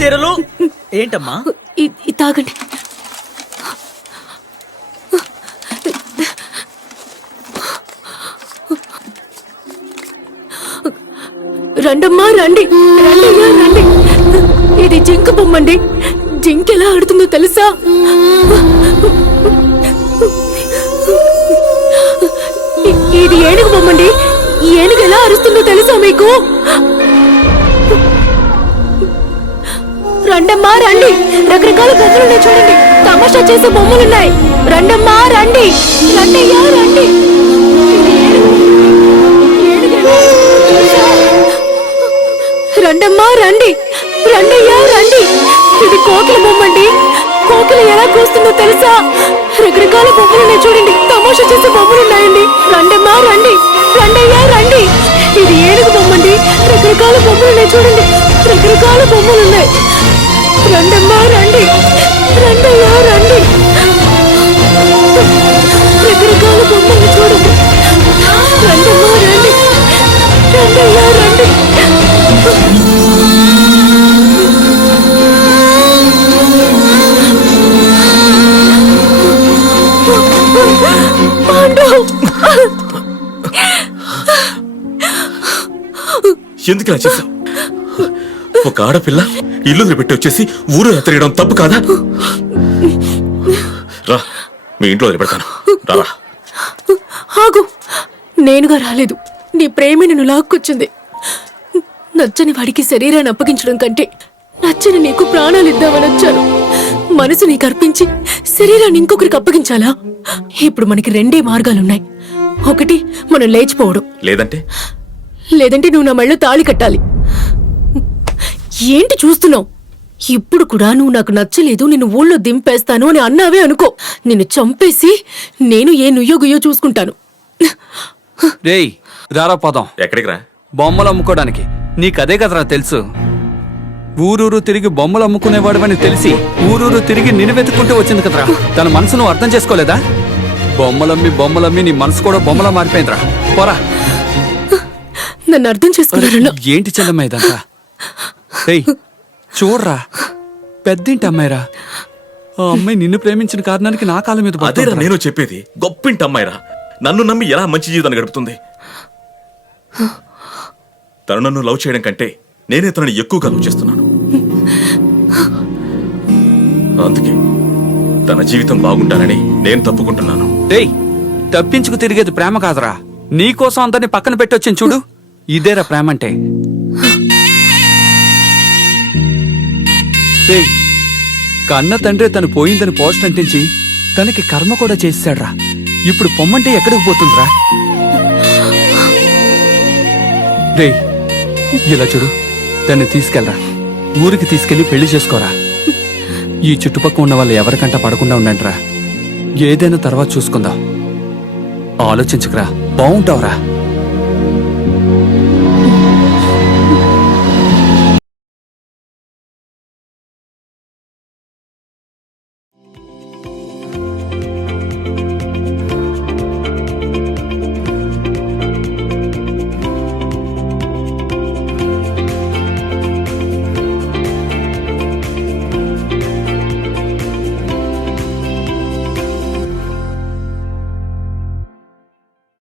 చీరలు ఏంటమ్మా? తాగండి. రండమ్మా రండి, రండయ్యా రండి. ఇది జింక బొమ్మండి. జింక ఎలా ఆడుతుందో తెలుసా? ఇది ఏనుగు బొమ్మండి. ఏనుగు ఎలా అరుస్తుందో తెలుసా మీకు? రండమ్మా రండి, రకరకాల బొమ్మలున్నాయి చూడండి. తమాషా చేసే బొమ్మలున్నాయి. రండమ్మా రండి, రండయ్యా రండి. రండమ్మా రండి, రండయ్యా రండి. ఇది కోకిల బొమ్మండి. కోకిల ఎలా కూస్తుందో తెలుసా? రకరకాల బొమ్మలున్నాయి చూడండి. తమాషా చేసే బొమ్మలున్నాయండి. రండమ్మా రండి, రండయ్యా రండి. ఇది ఏనుగు బొమ్మండి. రకరకాల బొమ్మలున్నాయి చూడండి. రకరకాల బొమ్మలున్నాయి. రండమ్మా రండి, రండయ్యా రండి. రకరకాల బొమ్మలు చూడండి. రండమ్మా రండి, రండయ్యా రండి. ఎందుకు ఇలా చేశావు? ఒక ఆడపిల్ల ఇల్లు పెట్టి వచ్చేసి ఊరు తిరగడం తప్పు కాదా? రా, మీ ఇంట్లో వదిలిపెడతాను. రారా. ఆగు, నేనుగా రాలేదు. నీ ప్రేమ నిన్ను లాక్కొచ్చింది. నచ్చని వాడికి శరీరాన్ని అప్పగించడం కంటే నచ్చని నీకు ప్రాణాలు ఇద్దామని వచ్చాను. మనసు నీకు అర్పించి శరీరాన్ని ఇంకొకరికి అప్పగించాలా? ఇప్పుడు మనకి రెండే మార్గాలున్నాయి. ఒకటి మనం లేచిపోవడం, లేదంటే నువ్వు నా మెళ్ళో తాళి కట్టాలి. ఏంటి చూస్తున్నావు? ఇప్పుడు కూడా నువ్వు నాకు నచ్చలేదు, నిన్ను ఊళ్ళో దింపేస్తాను అని అన్నావే అనుకో. నిన్ను చంపేసి నేను ఏ నుయ్యో గుయ్యో చూసుకుంటాను. రేయ్ రారా పోదాం. ఎక్కడికి రా? బొమ్మలు అమ్ముకోవడానికి. నీకదే కదరా తెలుసు. ఊరూరు తిరిగి బొమ్మలు అమ్ముకునేవాడవని తెలిసి ఊరూరు తిరిగి నిన్ను వెతుక్కుంటూ వచ్చింది కదరా. తన మనసు నువ్వు అర్థం చేసుకోలేదా? బొమ్మలమ్మి నీ మనసు కూడా బొమ్మలా మారిపోయిందిరా. పోరా. నన్ను అర్థం చేసుకున్నారన్నా. ఏంటి చెల్లమ్మ ఇదంతా? రేయ్ చూడరా, పెద్దింటి అమ్మాయిరా. ఆ అమ్మాయి నిన్ను ప్రేమించిన కారణానికి నా కాలం మీద అదేరా నేను చెప్పేది. గొప్పింటి అమ్మాయిరా. నన్ను నమ్మి ఎలా మంచి జీవితాన్ని గడుపుతుంది. తను నన్ను లవ్ చేయడం కంటే నేనే తనని ఎక్కువగా లవ్ చేస్తున్నాను. అందుకే తన జీవితం బాగుండాలని నేను తప్పుకుంటున్నాను. రేయ్ తప్పించుకు తిరిగేది ప్రేమ కాదురా. నీకోసం అందరినీ పక్కన పెట్టొచ్చాను చూడు, ఇదేరా ప్రేమ అంటే. రేయ్ కన్న తండ్రి తను పోయిందని పోస్ట్ అంటించి తనకి కర్మ కూడా చేశాడ్రా. ఇప్పుడు పొమ్మంటే ఎక్కడికి పోతుందిరా? రేయ్ ఇలా చూడు, దాన్ని తీసుకెళ్ళరా. ఊరికి తీసుకెళ్లి పెళ్లి చేసుకోరా. ఈ చుట్టుపక్కల ఉన్న వాళ్ళు ఎవరికంట పడకుండా ఉండండిరా. ఏదైనా తర్వాత చూసుకుందాం. ఆలోచించకరా, బాగుంటావురా.